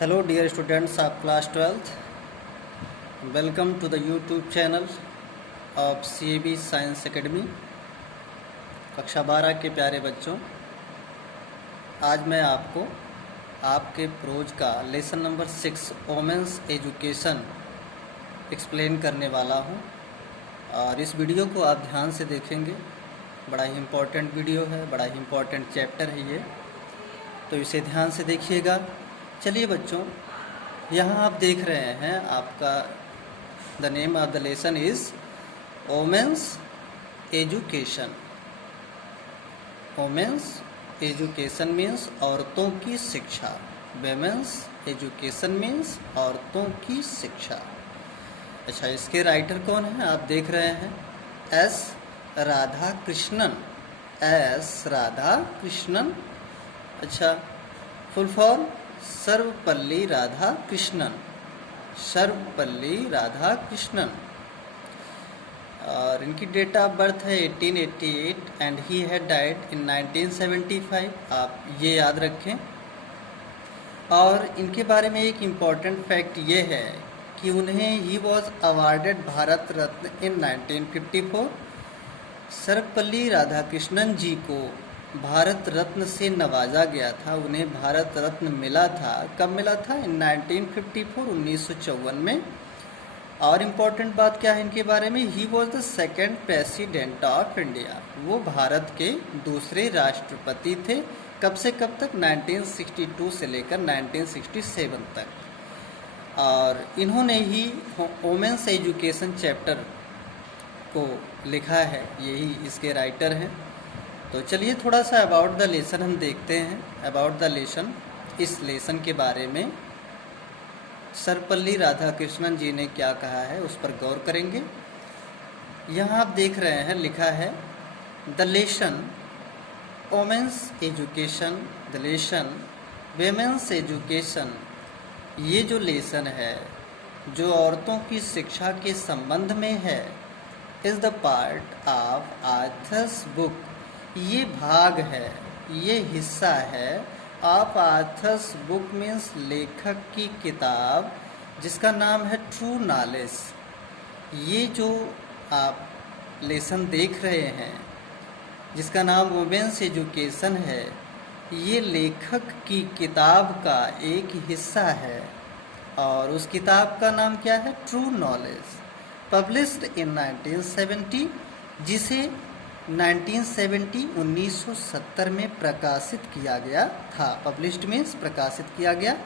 Hello dear students of class 12th. Welcome to the YouTube channel of CAB Science Academy. कक्षा 12 के प्यारे बच्चों, आज मैं आपको आपके प्रोज का lesson number 6 women's education explain करने वाला हूं और इस वीडियो को आप ध्यान से देखेंगे। बड़ा ही इम्पोर्टेंट वीडियो है, बड़ा ही इम्पोर्टेंट चैप्टर है ये, तो इसे ध्यान से देखिएगा। चलिए बच्चों, यहाँ आप देख रहे हैं आपका the name of the lesson is women's education. Women's education means औरतों की शिक्षा। वेमेंस एजुकेशन मीन्स औरतों की शिक्षा। अच्छा, इसके राइटर कौन है आप देख रहे हैं, एस राधा कृष्णन। एस राधा कृष्णन। अच्छा, फुल फॉर्म सर्वपल्ली राधा कृष्णन। सर्वपल्ली राधा कृष्णन। और इनकी डेट ऑफ बर्थ है 1888 and he had died in 1975। आप ये याद रखें। और इनके बारे में एक इम्पॉर्टेंट फैक्ट ये है कि उन्हें he was awarded Bharat Ratna इन 1954। सर्वपल्ली राधाकृष्णन जी को भारत रत्न से नवाजा गया था। उन्हें भारत रत्न मिला था। कब मिला था? इन 1954, 1954 में। और इम्पोर्टेंट बात क्या है इनके बारे में, he was the second president of India. वो भारत के दूसरे राष्ट्रपति थे। कब से कब तक? 1962 से लेकर 1967 तक। और इन्होंने ही वोमेंस एजुकेशन चैप्टर को लिखा है, यही इसके राइटर हैं। तो चलिए थोड़ा सा अबाउट द लेसन हम देखते हैं। अबाउट द लेसन, इस लेसन के बारे में सर्वपल्ली राधाकृष्णन जी ने क्या कहा है उस पर गौर करेंगे। यहाँ आप देख रहे हैं लिखा है the lesson women's education, the lesson women's education. ये जो लेसन है जो औरतों की शिक्षा के संबंध में है, is the part of Arthur's book. ये भाग है, ये हिस्सा है ऑफ आर्थर्स बुक मीन्स लेखक की किताब, जिसका नाम है ट्रू नॉलेज। ये जो आप लेसन देख रहे हैं जिसका नाम वोमेंस एजुकेशन है, ये लेखक की किताब का एक हिस्सा है। और उस किताब का नाम क्या है? True knowledge. पब्लिश्ड इन 1970, जिसे 1970 में प्रकाशित किया गया था। पब्लिश्ड मीन्स प्रकाशित किया गया।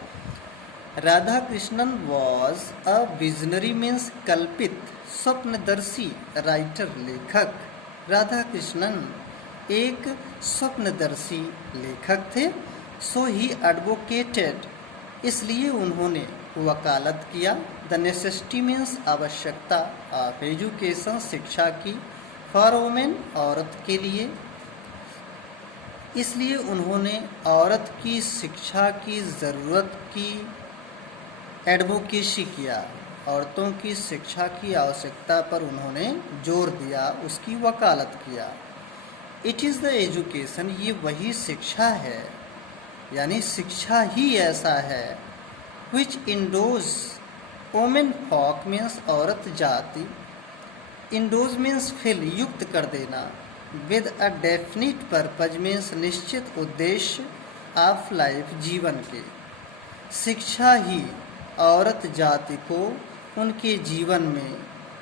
Radha Krishnan was a visionary means कल्पित, स्वप्नदर्शी राइटर लेखक। राधा कृष्णन एक स्वप्नदर्शी लेखक थे। सो ही एडवोकेटेड, इसलिए उन्होंने वकालत किया। द नेसेसिटी मीन्स आवश्यकता ऑफ एजुकेशन, शिक्षा की, फॉर वुमेन औरत के लिए। इसलिए उन्होंने औरत की शिक्षा की ज़रूरत की एडवोकेसी किया। औरतों की शिक्षा की आवश्यकता पर उन्होंने जोर दिया, उसकी वकालत किया। इट इज़ द एजुकेशन, ये वही शिक्षा है, यानी शिक्षा ही ऐसा है, विच इंडोज वोमेन फॉक मीन्स औरत जाति, इंडोज मीन्स फिल युक्त कर देना, with a definite purpose means निश्चित उद्देश्य ऑफ लाइफ जीवन के। शिक्षा ही औरत जाति को उनके जीवन में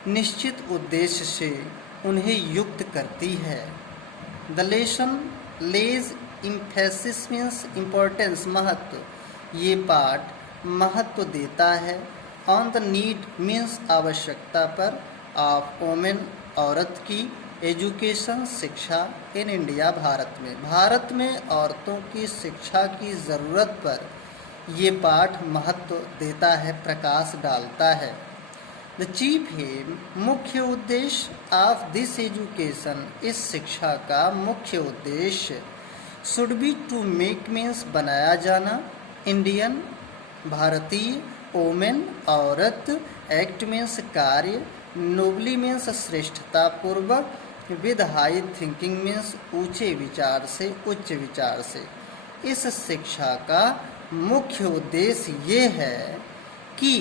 निश्चित उद्देश्य से उन्हें युक्त करती है। The lesson lays emphasis means importance, महत्व। ये पाठ महत्व देता है ऑन द नीड मीन्स आवश्यकता पर, ऑफ वोमेन औरत की, एजुकेशन शिक्षा, इन इंडिया भारत में। भारत में औरतों की शिक्षा की ज़रूरत पर ये पाठ महत्व देता है, प्रकाश डालता है। द चीफ एम, मुख्य उद्देश्य ऑफ दिस एजुकेशन, इस शिक्षा का मुख्य उद्देश्य, should be to make means बनाया जाना, इंडियन भारतीय, वोमेन औरत, एक्ट मीन्स कार्य, नोबली मीन्स श्रेष्ठता पूर्वक, विद हाई थिंकिंग मीन्स ऊंचे विचार से, उच्च विचार से। इस शिक्षा का मुख्य उद्देश्य ये है कि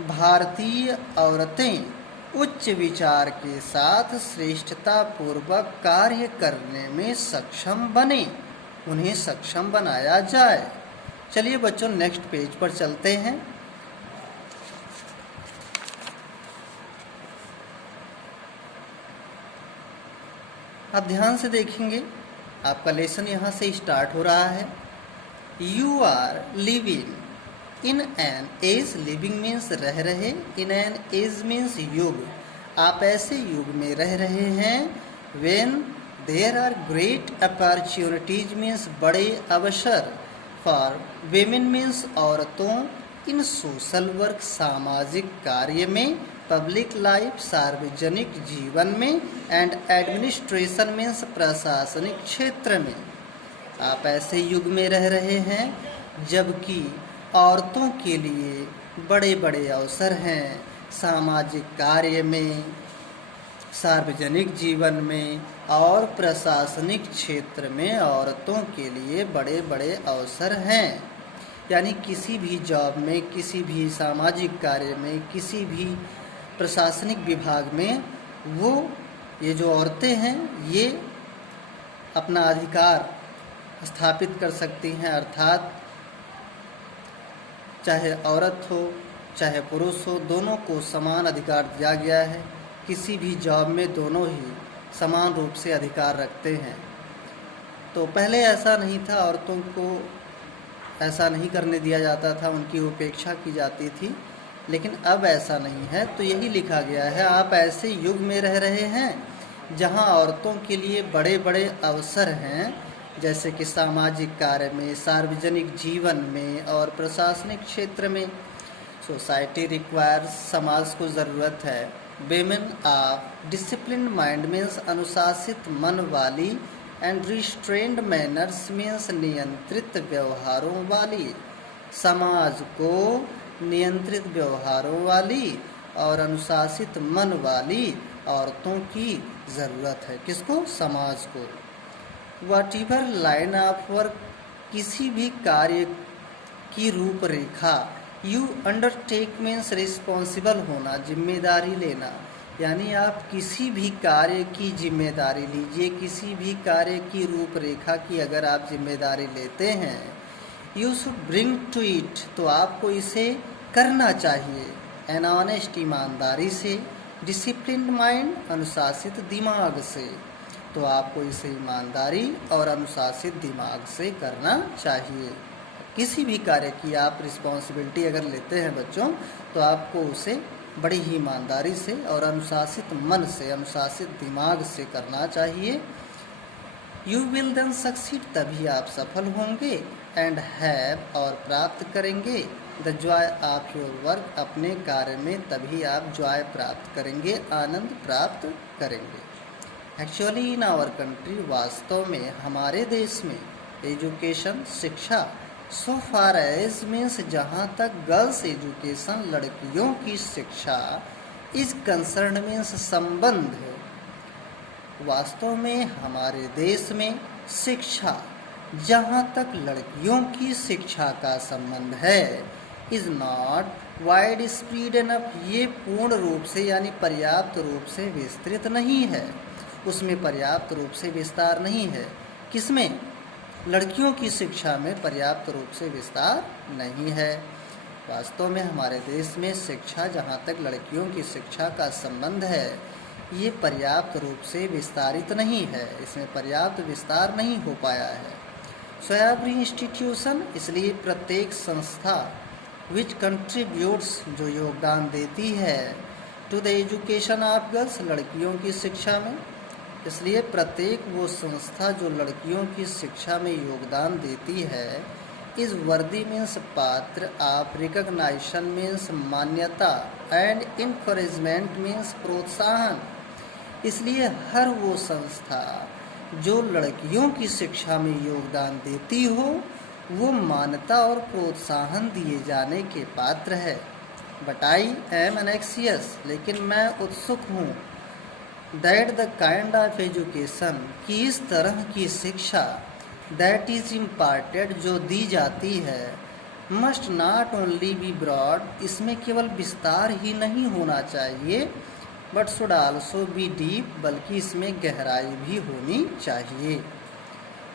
भारतीय औरतें उच्च विचार के साथ श्रेष्ठतापूर्वक कार्य करने में सक्षम बने, उन्हें सक्षम बनाया जाए। चलिए बच्चों नेक्स्ट पेज पर चलते हैं। आप ध्यान से देखेंगे, आपका लेसन यहाँ से स्टार्ट हो रहा है। You are living in an age, living means रह रहे, इन एन एज मीन्स युग, आप ऐसे युग में रह रहे हैं। When there are great opportunities means बड़े अवसर, फॉर वेमेन मीन्स औरतों, इन सोशल वर्क सामाजिक कार्य में, पब्लिक लाइफ सार्वजनिक जीवन में, एंड एडमिनिस्ट्रेशन मीन्स प्रशासनिक क्षेत्र में। आप ऐसे युग में रह रहे हैं जबकि औरतों के लिए बड़े बड़े अवसर हैं, सामाजिक कार्य में, सार्वजनिक जीवन में और प्रशासनिक क्षेत्र में औरतों के लिए बड़े बड़े अवसर हैं। यानी किसी भी जॉब में, किसी भी सामाजिक कार्य में, किसी भी प्रशासनिक विभाग में वो ये जो औरतें हैं ये अपना अधिकार स्थापित कर सकती हैं। अर्थात चाहे औरत हो चाहे पुरुष हो, दोनों को समान अधिकार दिया गया है। किसी भी जॉब में दोनों ही समान रूप से अधिकार रखते हैं। तो पहले ऐसा नहीं था, औरतों को ऐसा नहीं करने दिया जाता था, उनकी उपेक्षा की जाती थी, लेकिन अब ऐसा नहीं है। तो यही लिखा गया है, आप ऐसे युग में रह रहे हैं जहां औरतों के लिए बड़े बड़े अवसर हैं, जैसे कि सामाजिक कार्य में, सार्वजनिक जीवन में और प्रशासनिक क्षेत्र में। सोसाइटी रिक्वायर्स, समाज को ज़रूरत है, women of discipline mind means अनुशासित मन वाली, एंड रिस्ट्रेंड मैनर्स मीन्स नियंत्रित व्यवहारों वाली। समाज को नियंत्रित व्यवहारों वाली और अनुशासित मन वाली औरतों की ज़रूरत है। किसको? समाज को। व्हाटएवर लाइन ऑफ वर्क, किसी भी कार्य की रूपरेखा, यू अंडरटेक मीन्स रिस्पॉन्सिबल होना, जिम्मेदारी लेना। यानी आप किसी भी कार्य की जिम्मेदारी लीजिए, किसी भी कार्य की रूपरेखा की अगर आप जिम्मेदारी लेते हैं, you should bring to it, तो आपको इसे करना चाहिए। एन ऑनेस्ट, ईमानदारी से, डिसिप्लिन माइंड, अनुशासित दिमाग से, तो आपको इसे ईमानदारी और अनुशासित दिमाग से करना चाहिए। किसी भी कार्य की आप रिस्पॉन्सिबिलिटी अगर लेते हैं बच्चों, तो आपको उसे बड़ी ही ईमानदारी से और अनुशासित मन से, अनुशासित दिमाग से करना चाहिए। यू विल देन सक्सीड, तभी आप सफल होंगे। एंड हैव, और प्राप्त करेंगे, the Joy of your work, अपने कार्य में तभी आप जॉय प्राप्त करेंगे, आनंद प्राप्त करेंगे। एक्चुअली इन आवर कंट्री, वास्तव में हमारे देश में, एजुकेशन, शिक्षा, सो फार एज मीन्स, जहाँ तक गर्ल्स एजुकेशन, लड़कियों की शिक्षा, इज कंसर्न मीन्स संबंध, वास्तव में हमारे देश में शिक्षा, जहाँ तक लड़कियों की शिक्षा का संबंध है, is not wide spread enough, ये पूर्ण रूप से यानी पर्याप्त रूप से विस्तृत नहीं है, उसमें पर्याप्त रूप से विस्तार नहीं है। किसमें? लड़कियों की शिक्षा में पर्याप्त रूप से विस्तार नहीं है। वास्तव में हमारे देश में शिक्षा, जहाँ तक लड़कियों की शिक्षा का संबंध है, ये पर्याप्त रूप से विस्तारित नहीं है, इसमें पर्याप्त विस्तार नहीं हो पाया है। सो एवरी इंस्टीट्यूशन, इसलिए प्रत्येक संस्था, विच कंट्रीब्यूट्स, जो योगदान देती है, to the education of girls, लड़कियों की शिक्षा में, इसलिए प्रत्येक वो संस्था जो लड़कियों की शिक्षा में योगदान देती है, इज वर्दी मीन्स पात्र, ऑफ रिकग्नाइशन मीन्स मान्यता, एंड इनकरेजमेंट मीन्स प्रोत्साहन, इसलिए हर वो संस्था जो लड़कियों की शिक्षा में योगदान देती हो, वो मान्यता और प्रोत्साहन दिए जाने के पात्र है। बट आई एम एनेक्सियस, लेकिन मैं उत्सुक हूँ, that the kind of education, कि इस तरह की शिक्षा, दैट इज इम्पार्टेड जो दी जाती है, must not only be broad, इसमें केवल विस्तार ही नहीं होना चाहिए, but should also be deep, बल्कि इसमें गहराई भी होनी चाहिए।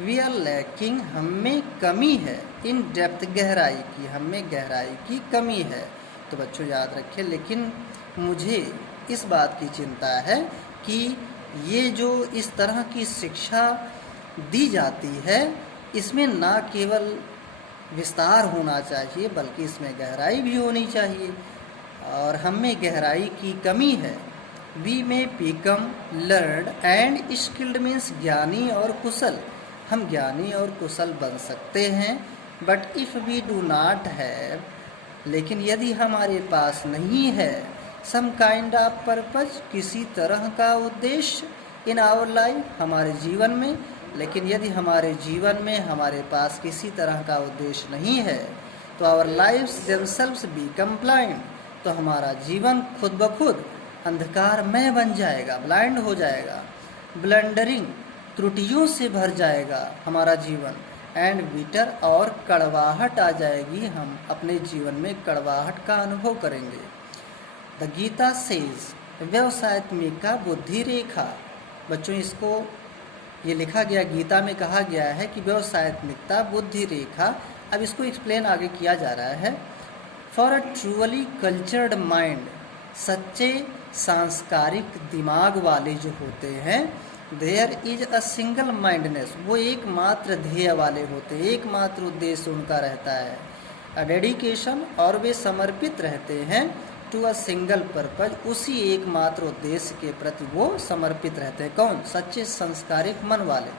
वी आर लैकिंग, हम में कमी है, इन डेप्थ गहराई की, हम में गहराई की कमी है। तो बच्चों याद रखें, लेकिन मुझे इस बात की चिंता है कि ये जो इस तरह की शिक्षा दी जाती है, इसमें ना केवल विस्तार होना चाहिए बल्कि इसमें गहराई भी होनी चाहिए, और हम में गहराई की कमी है। वी में become learned and skilled means ज्ञानी और कुशल, हम ज्ञानी और कुशल बन सकते हैं। But if we do not have, लेकिन यदि हमारे पास नहीं है, सम काइंड ऑफ पर्पज, किसी तरह का उद्देश्य, इन आवर लाइफ, हमारे जीवन में, लेकिन यदि हमारे जीवन में हमारे पास किसी तरह का उद्देश्य नहीं है, तो our lifes themselves become blind, तो हमारा जीवन खुद ब खुद अंधकारमय बन जाएगा, ब्लाइंड हो जाएगा। ब्लंडरिंग, त्रुटियों से भर जाएगा हमारा जीवन। एंड बिटर, और कड़वाहट आ जाएगी, हम अपने जीवन में कड़वाहट का अनुभव करेंगे। द गीता सेज, व्यवसायत्मिका बुद्धि रेखा, बच्चों इसको ये लिखा गया, गीता में कहा गया है कि व्यवसायत्मिकता बुद्धि रेखा। अब इसको एक्सप्लेन आगे किया जा रहा है। For a truly cultured mind, सच्चे सांस्कारिक दिमाग वाले जो होते हैं, there is a single mindness, वो एकमात्र ध्येय वाले होते हैं, एकमात्र उद्देश्य उनका रहता है। अ डेडिकेशन, और वे समर्पित रहते हैं, टू अ सिंगल पर्पज, उसी एकमात्र उद्देश्य के प्रति वो समर्पित रहते हैं। कौन? सच्चे संस्कारिक मन वाले।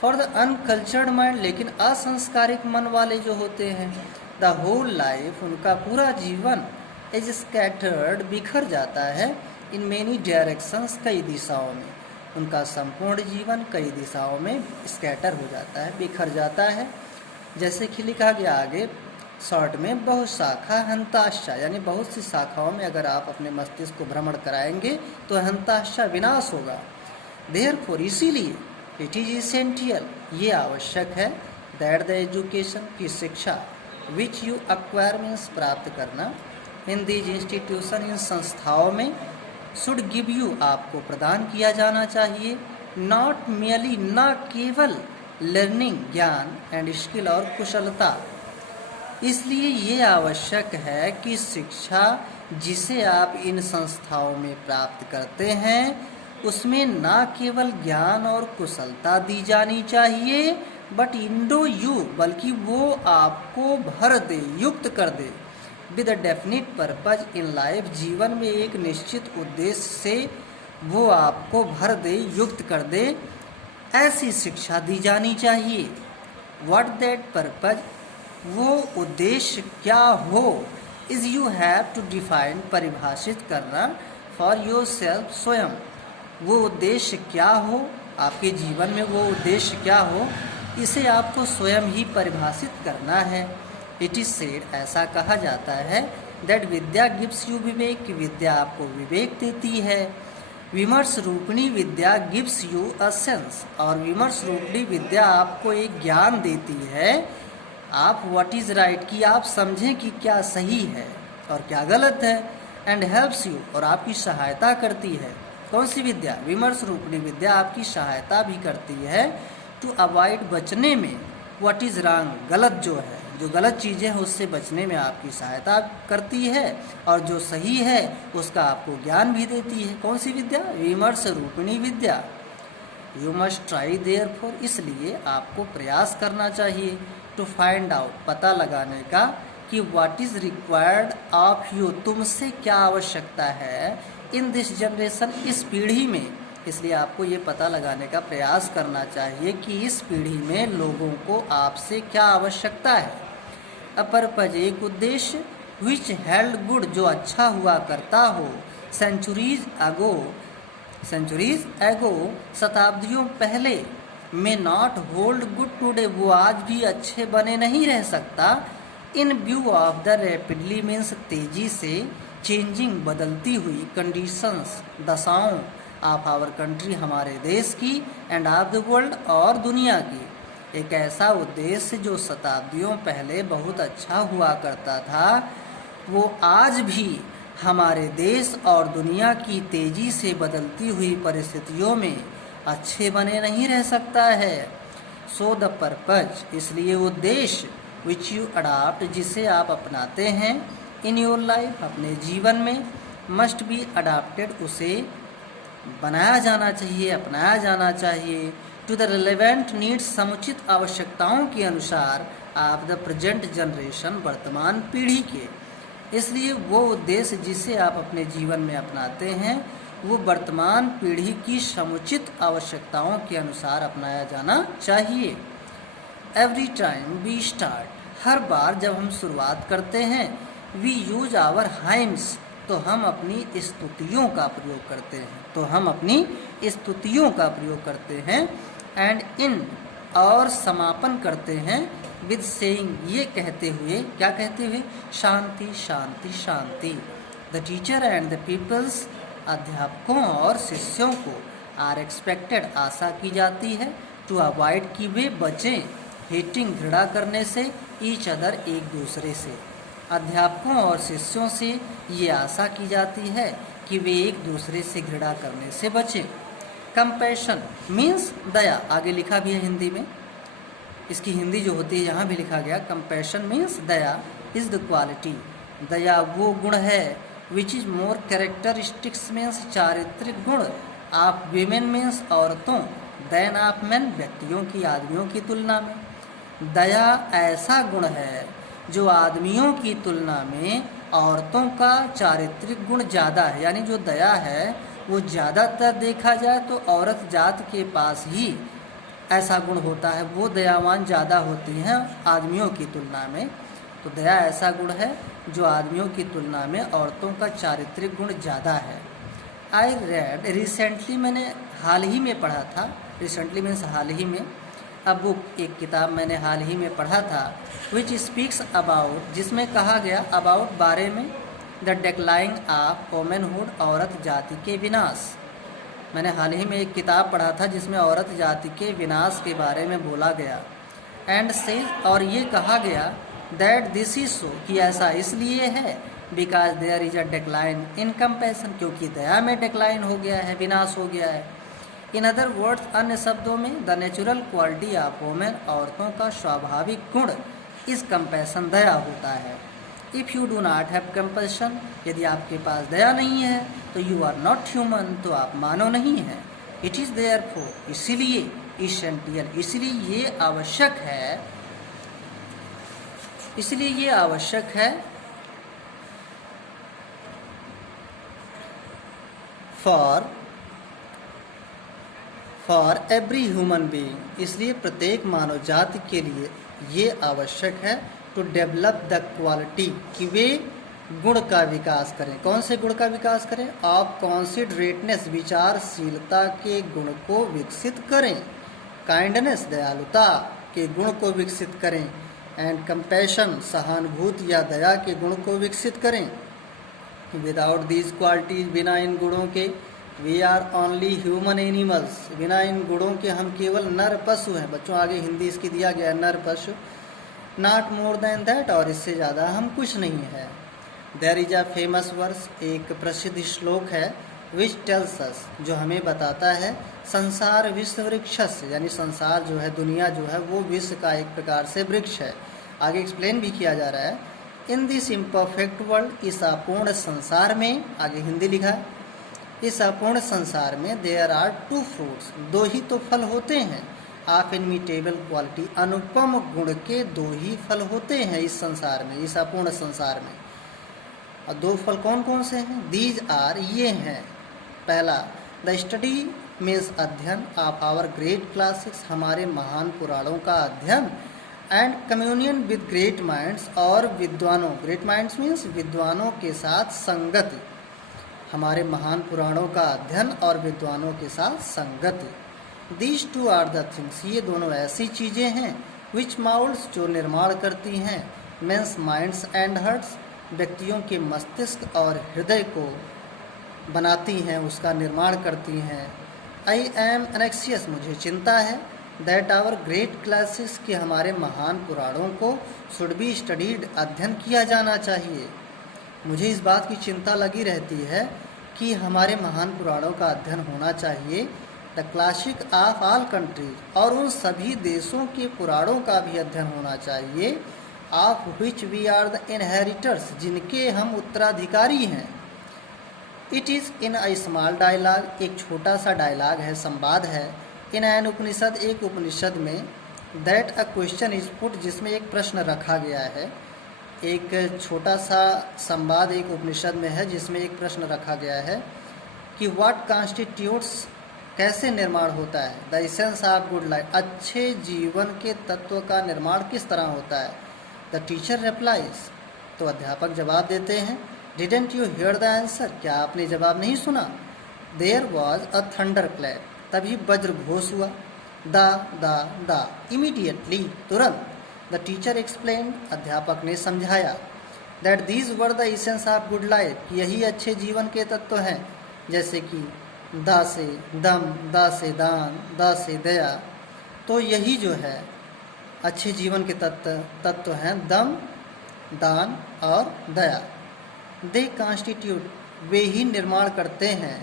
फॉर द अनकल्चर्ड माइंड, लेकिन असंस्कारिक मन वाले जो होते हैं, द होल लाइफ, उनका पूरा जीवन, इज स्कैटर्ड, बिखर जाता है, इन मेनी डायरेक्शंस, कई दिशाओं में, उनका संपूर्ण जीवन कई दिशाओं में स्कैटर हो जाता है, बिखर जाता है। जैसे कि लिखा गया आगे शॉर्ट में, बहुशाखा हंताशा, यानी बहुत सी शाखाओं में अगर आप अपने मस्तिष्क को भ्रमण कराएंगे तो हंताशा, विनाश होगा। देयरफॉर, इसीलिए, इट इज इसेंशियल, ये आवश्यक है, दैट द एजुकेशन, की शिक्षा, विच यू अक्वायर मीन्स प्राप्त करना, इन दीज इंस्टीट्यूशन, इन संस्थाओं में, शुड गिव यू, आपको प्रदान किया जाना चाहिए, नॉट मियरली, न केवल, लर्निंग, ज्ञान, एंड स्किल, और कुशलता। इसलिए ये आवश्यक है कि शिक्षा जिसे आप इन संस्थाओं में प्राप्त करते हैं, उसमें न केवल ज्ञान और कुशलता दी जानी चाहिए, बट इंडो यू, बल्कि वो आपको भर दे, युक्त कर दे, with a definite purpose in life, जीवन में एक निश्चित उद्देश्य से वो आपको भर दे, युक्त कर दे, ऐसी शिक्षा दी जानी चाहिए। व्हाट दैट पर्पज, वो उद्देश्य क्या हो, is you have to define, परिभाषित करना, फॉर योर सेल्फ, स्वयं, वो उद्देश्य क्या हो, आपके जीवन में वो उद्देश्य क्या हो, इसे आपको स्वयं ही परिभाषित करना है। इट इज सेड, ऐसा कहा जाता है, दैट विद्या गिव्स यू विवेक, कि विद्या आपको विवेक देती है। विमर्श रूपणी विद्या गिव्स यू अ सेंस, और विमर्श रूपणी विद्या आपको एक ज्ञान देती है, आप व्हाट इज राइट, कि आप समझें कि क्या सही है और क्या गलत है। एंड हेल्प्स यू, और आपकी सहायता करती है। कौन सी विद्या? विमर्श रूपणी विद्या आपकी सहायता भी करती है, टू अवॉइड, बचने में, व्हाट इज रॉन्ग, गलत जो है, जो गलत चीज़ें हैं उससे बचने में आपकी सहायता करती है, और जो सही है उसका आपको ज्ञान भी देती है। कौन सी विद्या? विमर्श रूपिणी विद्या। यू मस्ट ट्राई देयरफॉर, इसलिए आपको प्रयास करना चाहिए, टू फाइंड आउट, पता लगाने का, कि what is required of you, तुमसे क्या आवश्यकता है, इन दिस जनरेशन, इस पीढ़ी में। इसलिए आपको ये पता लगाने का प्रयास करना चाहिए कि इस पीढ़ी में लोगों को आपसे क्या आवश्यकता है। अ पर्पज, एक उद्देश्य, विच हेल्ड गुड, जो अच्छा हुआ करता हो, सेंचुरीज एगो, शताब्दियों पहले, may not hold good today, वो आज भी अच्छे बने नहीं रह सकता, इन view of the rapidly means तेजी से, चेंजिंग, बदलती हुई, कंडीशंस, दशाओं, ऑफ आवर कंट्री, हमारे देश की, एंड ऑफ द वर्ल्ड, और दुनिया की। एक ऐसा उद्देश्य जो शताब्दियों पहले बहुत अच्छा हुआ करता था, वो आज भी हमारे देश और दुनिया की तेजी से बदलती हुई परिस्थितियों में अच्छे बने नहीं रह सकता है। सो द पर्पज, इसलिए उद्देश्य, विच यू अडाप्ट, जिसे आप अपनाते हैं, इन योर लाइफ, अपने जीवन में, मस्ट बी अडाप्टेड, उसे बनाया जाना चाहिए, अपनाया जाना चाहिए, टू द रिलेवेंट नीड्स, समुचित आवश्यकताओं के अनुसार, ऑफ द प्रेजेंट जनरेशन, वर्तमान पीढ़ी के। इसलिए वो उद्देश्य जिसे आप अपने जीवन में अपनाते हैं, वो वर्तमान पीढ़ी की समुचित आवश्यकताओं के अनुसार अपनाया जाना चाहिए। एवरी टाइम वी स्टार्ट, हर बार जब हम शुरुआत करते हैं, वी यूज आवर हाइम्स, तो हम अपनी स्तुतियों का प्रयोग करते हैं, तो हम अपनी स्तुतियों का प्रयोग करते हैं। एंड इन, और समापन करते हैं, विद सेइंग, ये कहते हुए, क्या कहते हुए, शांति शांति शांति। The teacher and the peoples, अध्यापकों और शिष्यों को, आर एक्सपेक्टेड, आशा की जाती है, टू अवॉइड, कि वे बचें, हेटिंग, घृणा करने से, ईच अदर, एक दूसरे से। अध्यापकों और शिष्यों से ये आशा की जाती है कि वे एक दूसरे से घृणा करने से बचें। कंपैशन मीन्स दया, आगे लिखा भी है हिंदी में, इसकी हिंदी जो होती है यहाँ भी लिखा गया, कंपैशन मीन्स दया, इज द क्वालिटी, दया वो गुण है, which is more characteristics means चारित्रिक गुण, ऑफ वीमेन मीन्स औरतों, देन ऑफ मैन, व्यक्तियों की, आदमियों की तुलना में। दया ऐसा गुण है जो आदमियों की तुलना में औरतों का चारित्रिक गुण ज़्यादा है, यानी जो दया है वो ज़्यादातर देखा जाए तो औरत जात के पास ही ऐसा गुण होता है, वो दयावान ज़्यादा होती हैं आदमियों की तुलना में। तो दया ऐसा गुण है जो आदमियों की तुलना में औरतों का चारित्रिक गुण ज़्यादा है। आई रेड रिसेंटली, मैंने हाल ही में पढ़ा था, रिसेंटली मीन्स हाल ही में, अब बुक, एक किताब मैंने हाल ही में पढ़ा था, विच स्पीक्स अबाउट, जिसमें कहा गया अबाउट, बारे में, द डिक्लाइन ऑफ वोमेनहुड, औरत जाति के विनाश। मैंने हाल ही में एक किताब पढ़ा था जिसमें औरत जाति के विनाश के बारे में बोला गया। एंड से, और ये कहा गया, दैट दिस इज सो, कि ऐसा इसलिए है, because there is a decline in compassion, क्योंकि दया में डिक्लाइन हो गया है, विनाश हो गया है। इन अदर वर्ड्स, अन्य शब्दों में, the natural quality of women, औरतों का स्वाभाविक गुण, इस कंपैशन, दया होता है। If you do not have compassion, यदि आपके पास दया नहीं है तो यू आर नॉट ह्यूमन, तो आप मानव नहीं हैं। इट इज़ देयरफॉर, इसीलिए, इसेंशियल, इसलिए ये आवश्यक है, इसलिए ये आवश्यक है, फॉर एवरी ह्यूमन बीइंग, इसलिए प्रत्येक मानव जाति के लिए ये आवश्यक है, टू डेवलप द क्वालिटी, कि वे गुण का विकास करें। कौन से गुण का विकास करें? ऑफ कॉन्सिडरेटनेस, विचारशीलता के गुण को विकसित करें। काइंडनेस, दयालुता के गुण को विकसित करें। एंड कंपैशन, सहानुभूति या दया के गुण को विकसित करें। विदाउट दीज क्वालिटीज, बिना इन गुणों के, we are only human animals, बिना इन गुणों के हम केवल नर पशु हैं। बच्चों आगे हिंदी इसकी दिया गया, नर पशु, नॉट मोर देन दैट, और इससे ज़्यादा हम कुछ नहीं है। There is a famous verse, एक प्रसिद्ध श्लोक है, विच टेल्स अस, जो हमें बताता है, संसार विश्व वृक्षस, यानी संसार जो है, दुनिया जो है, वो विश्व का एक प्रकार से वृक्ष है। आगे एक्सप्लेन भी किया जा रहा है, इन दिस इम्परफेक्ट वर्ल्ड, इस अपूर्ण संसार में, आगे हिंदी लिखा है, इस अपूर्ण संसार में, देयर आर टू फ्रूट्स, दो ही तो फल होते हैं, ऑफ इनमिटेबल क्वालिटी, अनुपम गुण के दो ही फल होते हैं इस संसार में, इस अपूर्ण संसार में। और दो फल कौन कौन से हैं? दीज आर, ये हैं, पहला, द स्टडी मीन्स अध्ययन, ऑफ आवर ग्रेट क्लासिक्स, हमारे महान पुराणों का अध्ययन, and communion with great minds, और विद्वानों, ग्रेट माइंड्स मीन्स विद्वानों के साथ संगति, हमारे महान पुराणों का अध्ययन और विद्वानों के साथ संगति। These two are the things, ये दोनों ऐसी चीज़ें हैं, विच माउल्ड्स, जो निर्माण करती हैं, मेंस माइंड्स एंड हार्ट्स, व्यक्तियों के मस्तिष्क और हृदय को बनाती हैं, उसका निर्माण करती हैं। आई एम एनेक्सियस, मुझे चिंता है, दैट आवर ग्रेट क्लासेस कि हमारे महान पुराणों को शुड बी स्टडीड अध्ययन किया जाना चाहिए। मुझे इस बात की चिंता लगी रहती है कि हमारे महान पुराणों का अध्ययन होना चाहिए। The classic of all countries और उन सभी देशों के पुराणों का भी अध्ययन होना चाहिए। Of which we are the inheritors जिनके हम उत्तराधिकारी हैं। It is in a small dialogue एक छोटा सा डायलॉग है, संवाद है। इन एन उपनिषद एक उपनिषद में that a question is put जिसमें एक प्रश्न रखा गया है। एक छोटा सा संवाद एक उपनिषद में है जिसमें एक प्रश्न रखा गया है कि व्हाट कॉन्स्टिट्यूट्स कैसे निर्माण होता है the essence of good life अच्छे जीवन के तत्व का निर्माण किस तरह होता है। द टीचर रिप्लाइज तो अध्यापक जवाब देते हैं didn't you hear the answer क्या आपने जवाब नहीं सुना। There was a thunder clap तभी वज्र घोष हुआ। द इमीडिएटली तुरंत। द टीचर एक्सप्लेन अध्यापक ने समझाया that these were the essence of good life यही अच्छे जीवन के तत्व हैं। जैसे कि द से दम, द से दान, द से दया। तो यही जो है अच्छे जीवन के तत्व हैं दम, दान और दया। दे कॉन्स्टिट्यूट वे ही निर्माण करते हैं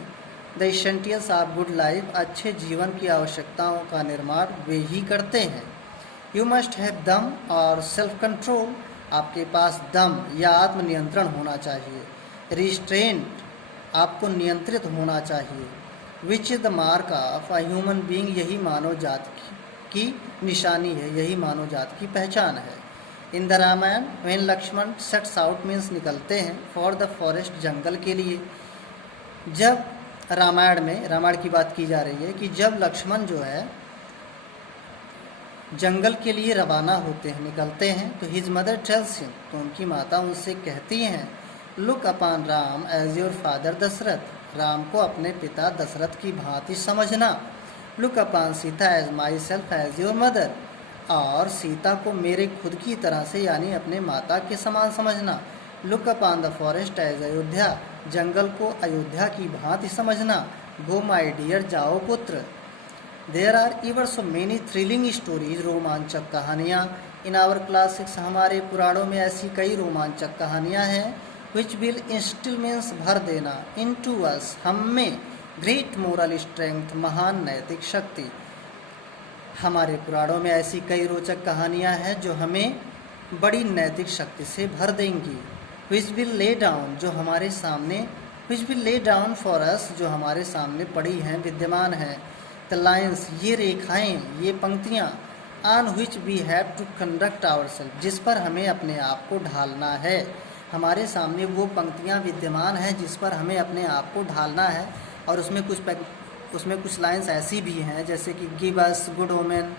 the essentials of good life अच्छे जीवन की आवश्यकताओं का निर्माण वे ही करते हैं। यू मस्ट हैव दम और सेल्फ कंट्रोल आपके पास दम या आत्मनियंत्रण होना चाहिए। रिस्ट्रेंट आपको नियंत्रित होना चाहिए। Which is the mark of a human being यही मानव जात की निशानी है, यही मानव जात की पहचान है। In the Ramayana when Lakshman sets out means निकलते हैं फॉर द फॉरेस्ट जंगल के लिए। जब रामायण की बात की जा रही है कि जब लक्ष्मण जो है जंगल के लिए रवाना होते हैं, निकलते हैं, तो हिज मदर टेल्स हिम तो उनकी माता उनसे कहती हैं look upon Ram as your father Dasharath Ram को अपने पिता दशरथ की भांति समझना। Look upon Sita as myself as your mother और सीता को मेरे खुद की तरह से यानी अपने माता के समान समझना। Look upon the forest as Ayodhya जंगल को अयोध्या की भांति समझना। गो माई डियर जाओ पुत्र। There are ever so many thrilling stories रोमांचक कहानियाँ इन आवर क्लासिक्स हमारे पुराणों में ऐसी कई रोमांचक कहानियाँ हैं। विच विल इंस्टिल मीन्स भर देना इन टू अस हम में ग्रेट मोरल स्ट्रेंथ महान नैतिक शक्ति। हमारे पुराणों में ऐसी कई रोचक कहानियाँ हैं जो हमें बड़ी नैतिक शक्ति से भर देंगी। विच विल ले डाउन जो हमारे सामने which will lay down for us जो हमारे सामने पड़ी हैं विद्यमान हैं। द लाइन्स ये रेखाएं ये पंक्तियाँ on which we have to conduct our self जिस पर हमें अपने आप को ढालना है। हमारे सामने वो पंक्तियाँ विद्यमान हैं जिस पर हमें अपने आप को ढालना है। और उसमें कुछ लाइन्स ऐसी भी हैं जैसे कि give us good omen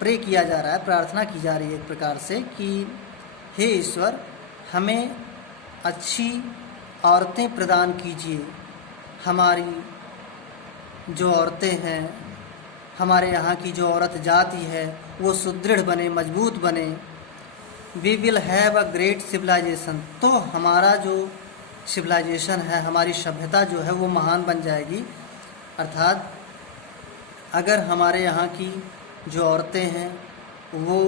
pray किया जा रहा है, प्रार्थना की जा रही है एक प्रकार से कि हे ईश्वर हमें अच्छी औरतें प्रदान कीजिए। हमारी जो औरतें हैं हमारे यहाँ की जो औरत जाति है वो सुदृढ़ बने, मजबूत बने। We will have a great civilisation तो हमारा जो सिविलाइजेशन है हमारी सभ्यता जो है वो महान बन जाएगी। अर्थात अगर हमारे यहाँ की जो औरतें हैं वो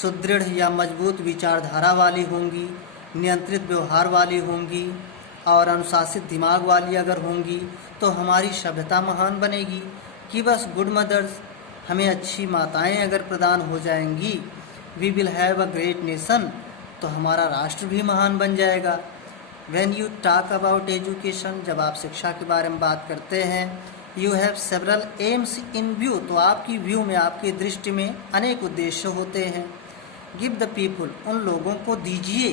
सुदृढ़ या मजबूत विचारधारा वाली होंगी, नियंत्रित व्यवहार वाली होंगी और अनुशासित दिमाग वाली अगर होंगी तो हमारी सभ्यता महान बनेगी। कि बस गुड मदर्स हमें अच्छी माताएं अगर प्रदान हो जाएंगी। We will have a great nation तो हमारा राष्ट्र भी महान बन जाएगा। When you talk about education जब आप शिक्षा के बारे में बात करते हैं you have several aims in view तो आपकी व्यू में आपकी दृष्टि में अनेक उद्देश्य होते हैं। गिव द पीपुल उन लोगों को दीजिए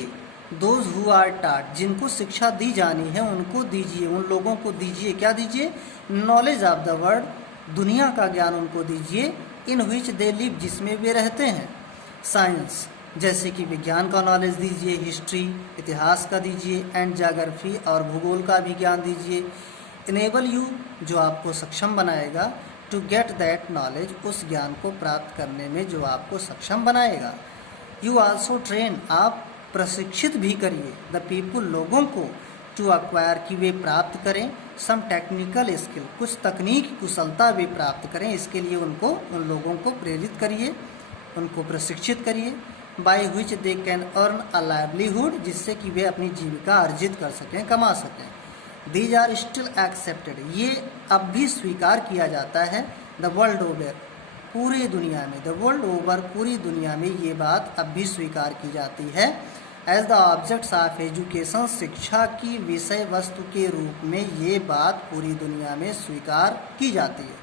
दोज हु आर टॉट जिनको शिक्षा दी जानी है उनको दीजिए, उन लोगों को दीजिए। क्या दीजिए? नॉलेज ऑफ द वर्ल्ड दुनिया का ज्ञान उनको दीजिए। इन विच दे लिव जिसमें वे रहते हैं। साइंस जैसे कि विज्ञान का नॉलेज दीजिए, हिस्ट्री इतिहास का दीजिए, एंड ज्योग्राफी और भूगोल का भी ज्ञान दीजिए। इनेबल यू जो आपको सक्षम बनाएगा टू गेट दैट नॉलेज उस ज्ञान को प्राप्त करने में जो आपको सक्षम बनाएगा। यू आल्सो ट्रेन आप प्रशिक्षित भी करिए द पीपुल लोगों को टू अक्वायर कि वे प्राप्त करें सम टेक्निकल स्किल, कुछ तकनीक कुशलता वे प्राप्त करें, इसके लिए उनको उन लोगों को प्रेरित करिए, उनको प्रशिक्षित करिए। By which they can earn a livelihood, जिससे कि वे अपनी जीविका अर्जित कर सकें, कमा सकें। दीज आर स्टिल एक्सेप्टेड, ये अब भी स्वीकार किया जाता है। द वर्ल्ड ओवर, पूरी दुनिया में, द वर्ल्ड ओवर, पूरी दुनिया में ये बात अब भी स्वीकार की जाती है। As the objects of education, शिक्षा की विषय वस्तु के रूप में ये बात पूरी दुनिया में स्वीकार की जाती है।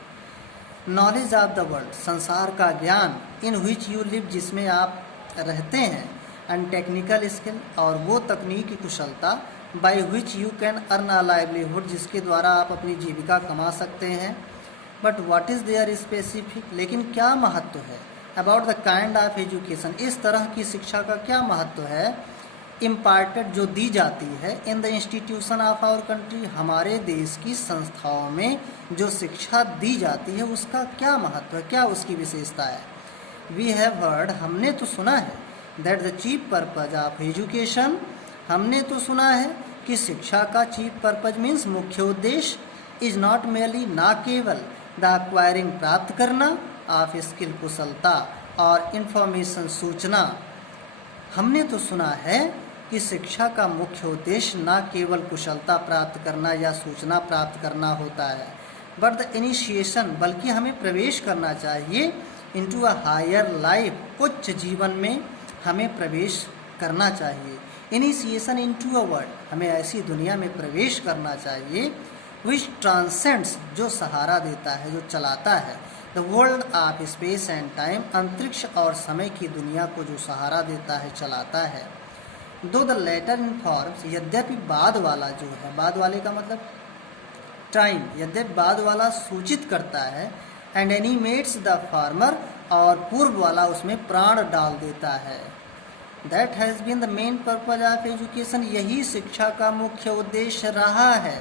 नॉलेज ऑफ द वर्ल्ड, संसार का ज्ञान, इन विच यू लिव, जिसमें आप रहते हैं, एंड टेक्निकल स्किल, और वो तकनीकी कुशलता, by which you can earn a livelihood, जिसके द्वारा आप अपनी जीविका कमा सकते हैं। But what is there specific, लेकिन क्या महत्व है, about the kind of education, इस तरह की शिक्षा का क्या महत्व है, इम्पार्टेड, जो दी जाती है, in the institution of our country, हमारे देश की संस्थाओं में जो शिक्षा दी जाती है उसका क्या महत्व है, क्या उसकी विशेषता है। वी हैव हर्ड, हमने तो सुना है, that the chief purpose of education, हमने तो सुना है कि शिक्षा का चीफ पर्पज मीन्स मुख्य उद्देश्य इज नॉट मेरली, ना केवल द एक्वायरिंग, प्राप्त करना, ऑफ स्किल, कुशलता, और इंफॉर्मेशन, सूचना। हमने तो सुना है कि शिक्षा का मुख्य उद्देश्य ना केवल कुशलता प्राप्त करना या सूचना प्राप्त करना होता है, बट द इनिशिएशन, बल्कि हमें प्रवेश करना चाहिए, इनटू अ हायर लाइफ, उच्च जीवन में हमें प्रवेश करना चाहिए। इनिशिएशन इनटू अ वर्ल्ड, हमें ऐसी दुनिया में प्रवेश करना चाहिए, विच ट्रांसेंड्स, जो सहारा देता है, जो चलाता है, the world of space and time, अंतरिक्ष और समय की दुनिया को जो सहारा देता है, चलाता है। दो द लेटर इन्फॉर्म्स, यद्यपि बाद वाला जो है, बाद वाले का मतलब टाइम, यद्यपि बाद वाला सूचित करता है, एंड एनिमेट्स द फार्मर, और पूर्व वाला उसमें प्राण डाल देता है। That has been the main purpose of education, यही शिक्षा का मुख्य उद्देश्य रहा है।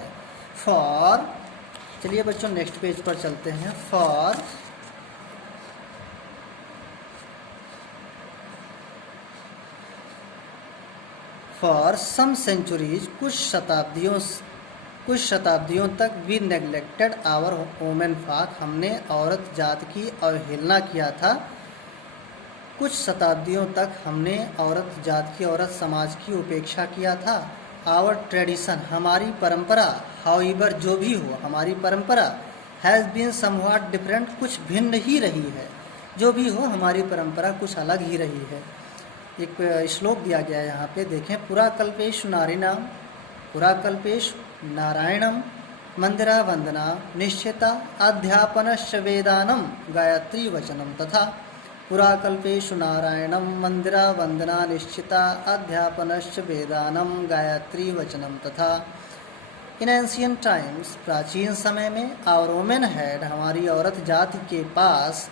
फॉर, चलिए बच्चों नेक्स्ट पेज पर चलते हैं। फॉर सम सेंचुरीज, कुछ शताब्दियों तक वी नेग्लेक्टेड आवर वोमेन फाक, हमने औरत जात की अवहेलना किया था। कुछ शताब्दियों तक हमने औरत जात की, औरत समाज की उपेक्षा किया था। आवर ट्रेडिशन, हमारी परंपरा, हाउएवर, जो भी हो, हमारी परंपरा, हैज़ बीन समव्हाट डिफरेंट, कुछ भिन्न ही रही है, जो भी हो हमारी परंपरा कुछ अलग ही रही है। एक श्लोक दिया गया है यहाँ पे, देखें। पुराकल्पेषु नारीणां, पुराकल्पेषु नारायणं, मंदिरा वंदना निश्चिता, अध्यापनश्च वेदानं, गायत्री वचनं तथा। पुराकल्पेषु नारायणं, मंदिरा वंदना निश्चिता, अध्यापनश्च वेदानं, गायत्री वचनं तथा। इन एंशियंट टाइम्स, प्राचीन समय में, आवर वोमेन हैड, हमारी औरत जाति के पास,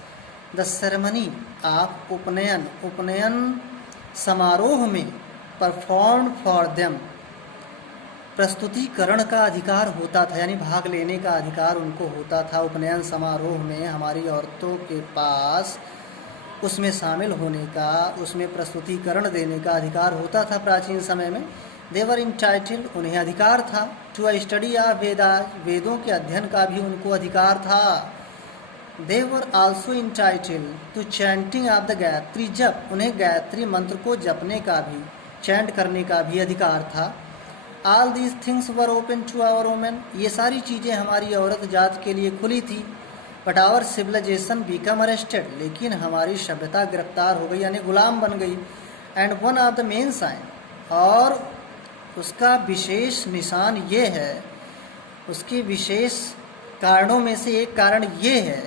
द सेरेमनी ऑफ उपनयन, उपनयन समारोह में, परफॉर्म्ड फॉर देम, प्रस्तुतिकरण का अधिकार होता था, यानी भाग लेने का अधिकार उनको होता था। उपनयन समारोह में हमारी औरतों के पास उसमें शामिल होने का, उसमें प्रस्तुतिकरण देने का अधिकार होता था प्राचीन समय में। देवर इंटाइटल्ड, उन्हें अधिकार था। To a study of Vedas, वेदों के अध्ययन का भी उनको अधिकार था। They were also entitled to chanting of the Gayatri जप, उन्हें गायत्री मंत्र को जपने का भी, चैंट करने का भी अधिकार था। All these things were open to our women, ये सारी चीज़ें हमारी औरत जात के लिए खुली थी। But our civilization became arrested, लेकिन हमारी सभ्यता गिरफ्तार हो गई, यानी गुलाम बन गई। And one of the main sign, और उसका विशेष निशान ये है, उसके विशेष कारणों में से एक कारण ये है,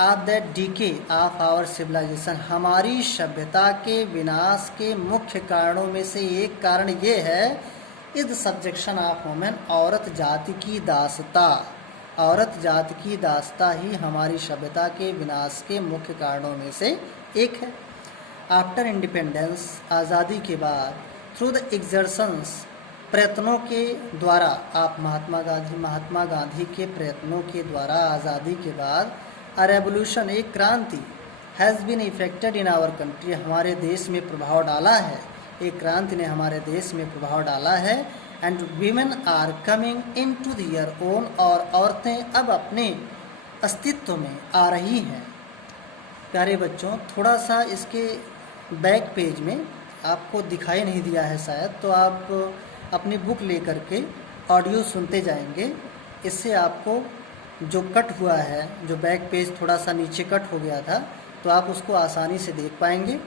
of that decay of our civilisation, हमारी सभ्यता के विनाश के मुख्य कारणों में से एक कारण ये है, इज सब्जेक्शन ऑफ वुमेन, औरत जाति की दासता, औरत जाति की दासता ही हमारी सभ्यता के विनाश के मुख्य कारणों में से एक है। आफ्टर इंडिपेंडेंस, आज़ादी के बाद, थ्रू द एग्जर्शंस, प्रयत्नों के द्वारा, आप महात्मा गांधी के प्रयत्नों के द्वारा आज़ादी के बाद, अ रेवोल्यूशन, एक क्रांति, has been effected in our country, हमारे देश में प्रभाव डाला है, एक क्रांति ने हमारे देश में प्रभाव डाला है। And women are coming into their own, और औरतें अब अपने अस्तित्व में आ रही हैं। प्यारे बच्चों, थोड़ा सा इसके बैक पेज में आपको दिखाई नहीं दिया है शायद, तो आप अपनी बुक लेकर के ऑडियो सुनते जाएंगे। इससे आपको जो कट हुआ है, जो बैक पेज थोड़ा सा नीचे कट हो गया था, तो आप उसको आसानी से देख पाएंगे।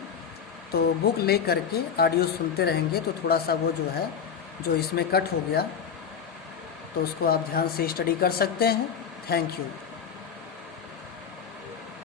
तो बुक ले करके ऑडियो सुनते रहेंगे तो थोड़ा सा वो जो है, जो इसमें कट हो गया, तो उसको आप ध्यान से स्टडी कर सकते हैं। Thank you.